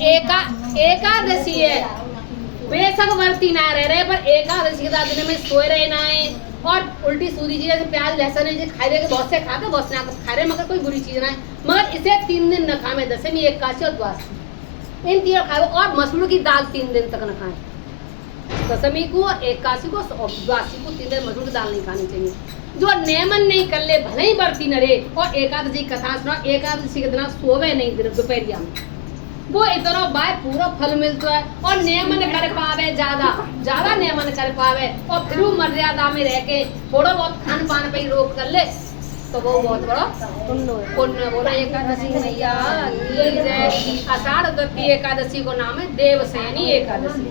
एकादशी है, बेशक व्रती ना रह रहे पर एकादशी के दिन में सोए रहे ना है और उल्टी सूदी चीजें जैसे प्याज लहसुन है खाई रहे, बहुत से खाते बहुत से खा रहे, मगर कोई बुरी चीज ना है। मगर इसे 3 दिन न खाए, दशमी एकादशी और द्वादशी इन तीनों खाए, और मसूर की दाल 3 दिन तक न खाए। दशमी को और एकादशी को और द्वादशी को 3 दिन मसूर की दाल नहीं खानी चाहिए। जो नियमन नहीं कर ले भले ही बढ़ती न रहे, और एकादशी कथा सुना, एकादशी के दिन सोवे नहीं दोपहरिया में, वो इतना बाय पूरा फल मिलता है। और नियमन कर पावे ज्यादा नियमन कर पावे और फिर वो मर्यादा में रह के थोड़ा बहुत खान पान पे ही रोक कर ले तो वो बहुत बड़ा पुण्य। बोला एकादशी मैया की जय। आषाढ़ द्वितीय एकादशी को नाम है देवसैनी एकादशी।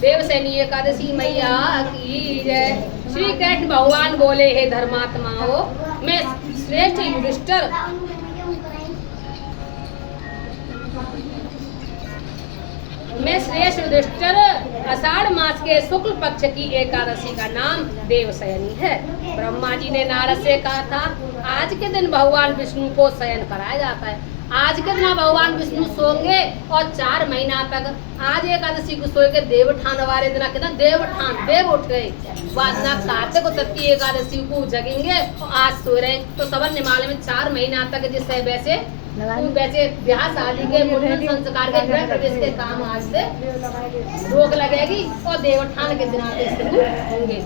देवसैनी एकादशी मैया की जय। श्री कृष्ण भगवान बोले, हे धर्मात्माओं, मैं श्रेष्ठ युधिष्ठिर आषाढ़ मास के शुक्ल पक्ष की एकादशी का नाम देवशयनी है। ब्रह्मा जी ने नारद से कहा था, आज के दिन भगवान विष्णु को शयन कराया जाता है। आज के दिन भगवान विष्णु सोंगे और 4 महीना तक, आज एकादशी को सोए के देवठान वाले दिन कितना देवठान देव उठ गए, वासना कार्तिक तृतीय एकादशी को जगेंगे और आज सो रहे तो सबन निमाल में 4 महीना तक जिससे वैसे ब्याह शादी के मुंडन संस्कार के गृह प्रवेश के काम आज से रोक लगेगी और देवठान के दिन शुरू होंगे।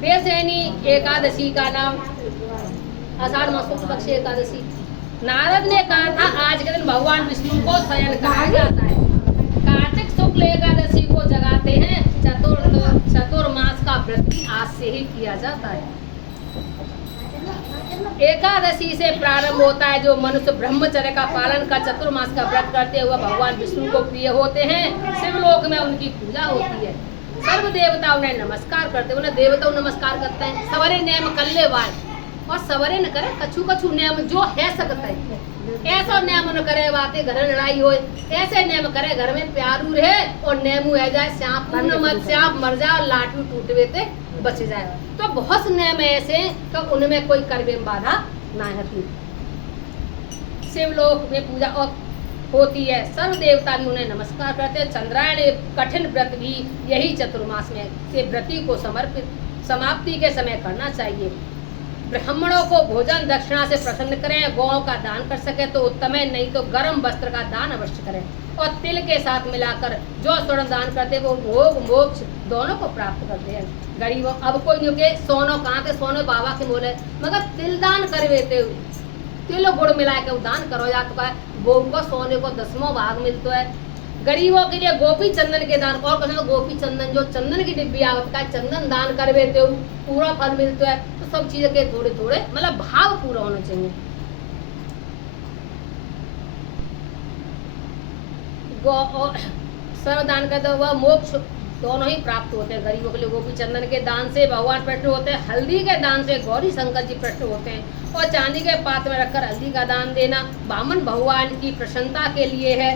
देवशयनी एकादशी का नाम आषाढ़ मास शुक्ल पक्ष एकादशी। नारद ने कहा था, आज के दिन भगवान विष्णु को शयन कराया जाता है। कार्तिक शुक्ल एकादशी को जगाते हैं। चतुर्मास का व्रत आज से ही किया जाता है। एकादशी से प्रारंभ होता है। जो मनुष्य ब्रह्मचर्य का पालन कर चतुर्मास का व्रत करते हुए भगवान विष्णु को प्रिय होते हैं, शिवलोक में उनकी पूजा होती है। सर्व देवता उन्हें नमस्कार करते, उन्हें देवता नमस्कार करते हैं। सवरे नेम कल्ले वाय और सवरे न करे कछु कछु नेम जो है सकता है, ऐसा नेम न करे बातें घर लड़ाई हो, ऐसे नेम करे घर में प्यारू रहे और नेमू है जाए श्याप मर जाए और लाटू टूटवे ते बच जाए। तो बहुत से नेम ऐसे तो उनमें कोई कर्म बाधा ना होती। शिवलोक में पूजा और होती है। सर्व देवता भी उन्हें नमस्कार करते हैं। चंद्रायण कठिन व्रत भी यही चतुर्मास में के व्रती को समाप्ति के समय करना चाहिए। ब्राह्मणों को भोजन दक्षिणा से प्रसन्न करें। गौ का दान कर सके तो उत्तम है, नहीं तो गर्म वस्त्र का दान अवश्य करें। और तिल के साथ मिलाकर जो स्वर्ण दान करते वो भोग मोक्ष दोनों को प्राप्त करते हैं। गरीबों अब कोई नहीं के सोनो कहाँ थे, सोनो बाबा के बोले, मगर तिल दान करवेते तिल गुड़ मिला के दान करो जा तो वो को सोने को 10वां भाग मिलता है। गरीबों के लिए गोपी चंदन के दान और कहते गोपी चंदन जो चंदन की डिब्बी आवत का चंदन दान करवेते हो पूरा फल मिलता है। तो सब चीज के थोड़े थोड़े मतलब भाव पूरा होना चाहिए। सर्वदान करते हुआ मोक्ष दोनों ही प्राप्त होते हैं। गरीबों के लिए गोपी चंदन के दान से भगवान प्रश्न होते हैं, हल्दी के दान से गौरी शंकर जी प्रश्न होते हैं। और चांदी के पात्र में रखकर हल्दी का दान देना बामन भगवान की प्रसन्नता के लिए है।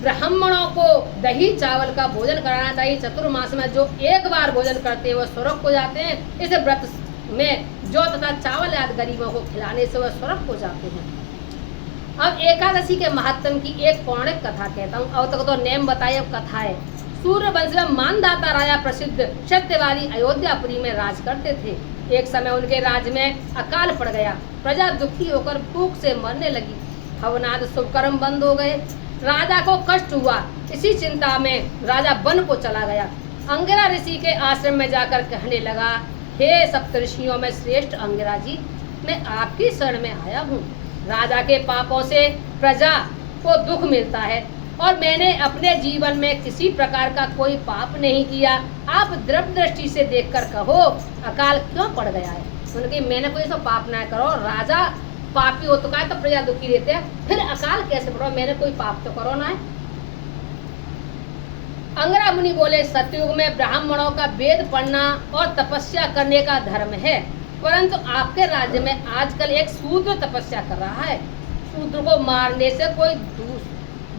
ब्राह्मणों को दही चावल का भोजन कराना चाहिए। चतुर्मास में जो एक बार भोजन करते हैं वह स्वर्ग को जाते हैं। इस व्रत में जो तथा चावल आदि गरीबों को खिलाने से वह स्वर्ग को जाते हैं। अब एकादशी के महत्व की एक पौराणिक कथा कहता हूँ। अब तक तो नेम बताए, अब कथा है। सूर्य वंश में मानदाता राजा प्रसिद्ध सत्यवादी अयोध्यापुरी में राज करते थे। एक समय उनके राज्य में अकाल पड़ गया। प्रजा दुखी होकर भूख से मरने लगी। हवनाद शुभ कर्म बंद हो गए। राजा को कष्ट हुआ। इसी चिंता में राजा वन को चला गया। अंगिरा ऋषि के आश्रम में जाकर कहने लगा, हे सप्तऋषियों में श्रेष्ठ अंगिरा जी, मैं आपकी शरण में आया हूँ। राजा के पापों से प्रजा को दुख मिलता है और मैंने अपने जीवन में किसी प्रकार का कोई पाप नहीं किया। आप दृढ़ दृष्टि से देखकर कहो अकाल क्यों पड़ गया है। उनके मैंने कोई ऐसा पाप ना करो। राजा पापी हो तो का तो प्रजा दुखी रहते हैं, फिर अकाल कैसे पड़ो, मैंने कोई पाप तो करो ना है। अंगिरा मुनि बोले, सतयुग में ब्राह्मणों का वेद पढ़ना और तपस्या करने का धर्म है, परंतु आपके राज्य में आजकल एक शूद्र तपस्या कर रहा है। शूद्र को मारने से कोई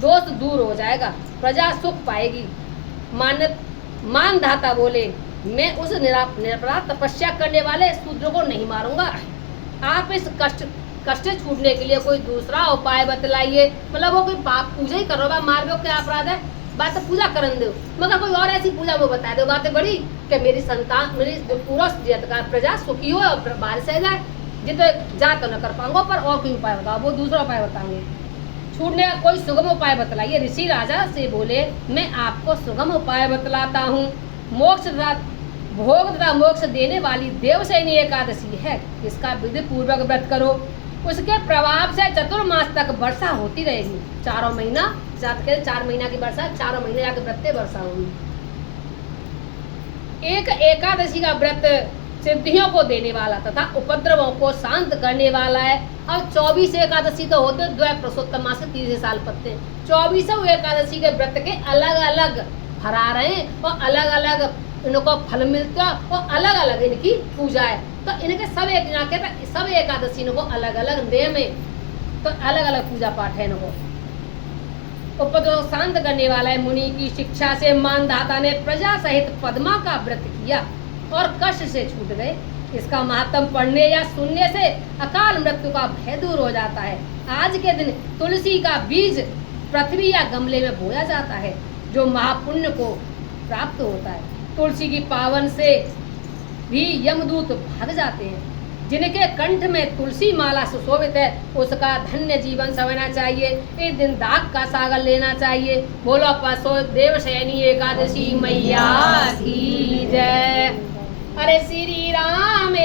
दोष दूर हो जाएगा, प्रजा सुख पाएगी। मानधाता बोले, मैं उस निरपराध तपस्या करने वाले शूद्र को नहीं मारूंगा। आप इस कष्ट कष्ट से छूटने के लिए कोई दूसरा उपाय बतलाइए। मतलब वो कोई पाप पूजा ही कर रहा है, मार दो क्या अपराध है, बात तो पूजा करन दो, मगर कोई और ऐसी पूजा वो बता दो बातें बड़ी कि मेरी संतान, मेरी पूरा जित का प्रजा सुखी हो और बारिश आ जाए। जितो जा तो न कर पाऊंगा, पर और कोई उपाय बताओ, वो दूसरा उपाय बताएंगे। छूटने का कोई सुगम उपाय बतलाइए। ऋषि राजा से बोले, मैं आपको सुगम उपाय बतलाता हूँ। मोक्ष तथा भोग तथा मोक्ष देने वाली देवशयनी एकादशी है, इसका विधि पूर्वक व्रत करो। उसके प्रभाव से चतुर्मास तक वर्षा होती रहेगी। 4 महीना, 4 महीना की वर्षा, 4 महीने जाके व्रत वर्षा होगी। एक एकादशी का व्रत सिद्धियों को देने वाला तथा उपद्रवों को शांत करने वाला है। और 24 एकादशी तो होते द्वय पुरुषोत्तम मास के 30 साल पत्ते। 24 एकादशी के व्रत के अलग अलग फरार हैं और अलग अलग इनको फल मिलता है और अलग अलग इनकी पूजा है। तो इनके सब एकादशी को अलग अलग नियम है, तो अलग अलग पूजा पाठ है इनको। उपद्रव शांत करने वाला है। मुनि की शिक्षा से मानधाता ने प्रजा सहित पद्मा का व्रत किया और कष्ट से छूट गए। इसका महात्म पढ़ने या सुनने से अकाल मृत्यु का भय दूर हो जाता है। आज के दिन तुलसी का बीज पृथ्वी या गमले में बोया जाता है, जो महापुण्य को प्राप्त होता है। तुलसी की पावन से भी यमदूत भाग जाते हैं। जिनके कंठ में तुलसी माला सुशोभित है, उसका धन्य जीवन समझना चाहिए। इस दिन दाग का सागर लेना चाहिए। बोलो पसो देवशयनी एकादशी मैया की जय। अरे श्री राम